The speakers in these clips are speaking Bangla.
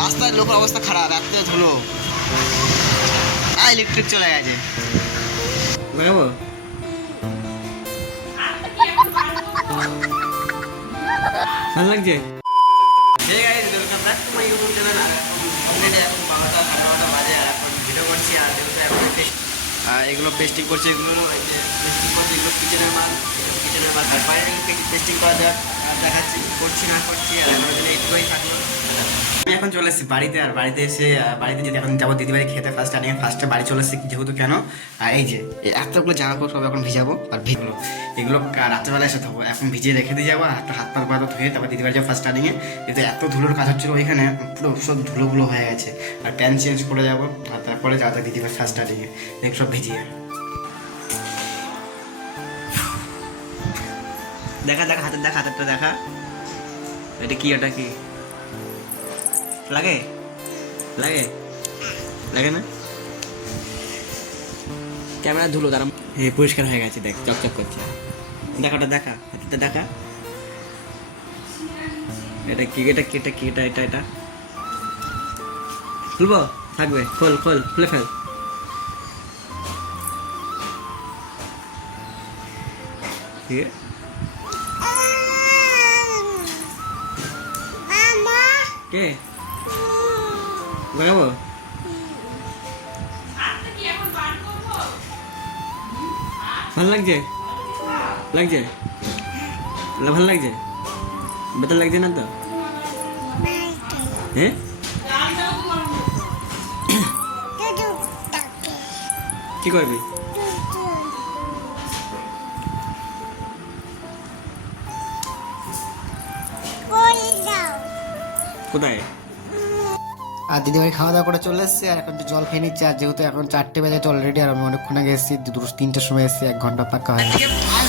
রাস্তার লোকের অবস্থা খারাপ, এত ধুলো। ইলেকট্রিক চলে গেছে। বেরোবো? ভালো লাগছে। এগুলো পেস্টিং করছে, এগুলো পেস্টিং করছে, এগুলো কিচেনের মাল, কিচেনের মাল। আর বাইরে পেস্টিং করা যাক, দেখাচ্ছি করছি না করছি। আর এখনো দিনে এইটুকুই থাকলো। আমি এখন চলে এসেছি বাড়িতে। আর বাড়িতে এসে বাড়িতে যদি এখন যাবো দিদিবাড়ি খেতে, ফার্স্টে বাড়ি চলে এসেছি। যেহেতু কেন এই যে এতগুলো জামা কাপড় সব এখন ভিজাবো। আর এগুলো রাত্রেবেলা এসে থাকবো, এখন ভিজিয়ে রেখে দিয়ে যাবো। একটা হাত পা ধুয়ে তারপর দিদিবাড়ি যাবো ফার্স্ট টার্নিংয়ে। কিন্তু এত ধুলোর কাজ হচ্ছিলো ওইখানে, পুরো সব ধুলোগুলো হয়ে গেছে। আর প্যান্ট চেঞ্জ করে যাবো, আর তারপরে যাওয়া যায় দিদিবাড়ি ফার্স্ট টার্নিংয়ে। দেখ সব ভিজিয়ে দেখা হাতেরটা দেখা। এটা কি, ওটা কি লাগে লাগে লাগে না? ক্যামেরা ধুলো তারা পরিষ্কার হয়ে গেছে, দেখ চকচক করছে। দেখা ওটা দেখা, হাতেরটা দেখা। এটা কি, এটা কি, এটা কি, এটা এটা এটা খুলবো? থাকবে, খোল খুলে ফেল। ঠিক আছে, কে লাগাবো? ভালো লাগছে? লাগছে? ভালো লাগছে? বেতার লাগছে না তো? হ্যাঁ, কি করবি? কোথায়? আর দিদিবাড়ি খাওয়া দাওয়া করে চলে এসেছি। আর এখন জল খেয়ে নিচ্ছে। আর যেহেতু এখন 4টে বাজে অলরেডি, আর আমি অনেকক্ষণ আগে এসেছি, 3টের সময় এসেছি, 1 ঘন্টা পাক্কা হয়।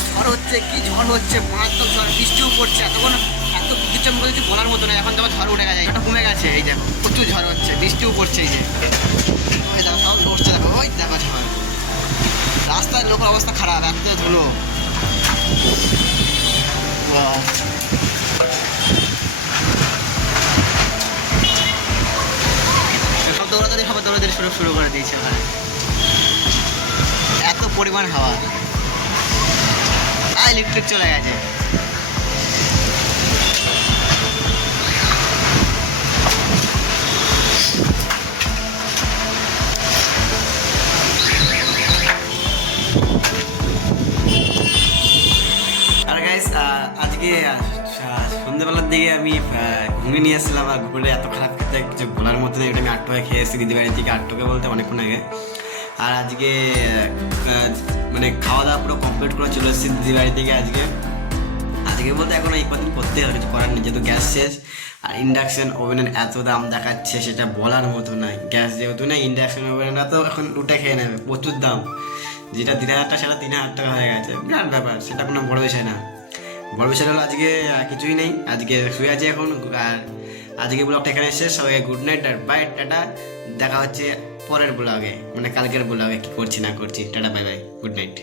ঝড় হচ্ছে, কি ঝড় হচ্ছে, মারাত্মক ঝড়, বৃষ্টিও পড়ছে। এতক্ষণ এত কিছু আমি বলছি বলার মতো না। এখন তো ঝড় উঠে গেছে, এটা কমে গেছে। এই দেখো প্রচুর ঝড় হচ্ছে, বৃষ্টিও পড়ছে। এই যে ওই দেখো সব পড়ছে, দেখো ওই দেখো ঝড়। রাস্তার লোকের অবস্থা খারাপ, এত ধুলো। দৌড়াদৌড়ি শুরু করে দিয়েছে ওখানে, এত পরিমাণ হাওয়া। ইলেকট্রিক চলে গেছে। আর গাইস আজকে সন্ধ্যেবেলার দিকে আমি ঘুমিয়ে নিয়ে এসেছিলাম। আর ঘুরে এত খারাপ খেতে কিছু বলার মতো নেই। আমি 8টায় খেয়ে এসেছি দিদিবাড়ি থেকে, 8টাকে বলতে অনেকক্ষণ আগে। আর আজকে মানে খাওয়া দাওয়া পুরো কমপ্লিট করে চলে এসেছি দিদিবাড়ি থেকে। আজকে বলতে এখন এই কদিন করতে হবে, কিছু করার নেই, যেহেতু গ্যাস শেষ। আর ইন্ডাকশন ওভেনের এত দাম দেখাচ্ছে, সেটা বলার মতো নয়। গ্যাস যেহেতু না, ইন্ডাকশন ওভেনটা তো এখন লুটে খেয়ে নেবে, প্রচুর দাম। যেটা 3000 টাকা, সেটা 3000 টাকা হয়ে গেছে, বিরাট ব্যাপার। সেটা কোনো বড় বিষয় না। বড় বিষয় হলো আজকে কিছুই নেই, আজকে শুয়ে আছি এখন। আর আজকে ব্লগটা এখানে শেষ। সবাই গুড নাইট আর বাই, টাটা। দেখা হচ্ছে পরের ব্লগে, মানে কালকের ব্লগে, কি করছি না করছি। Tata, bye bye, good night.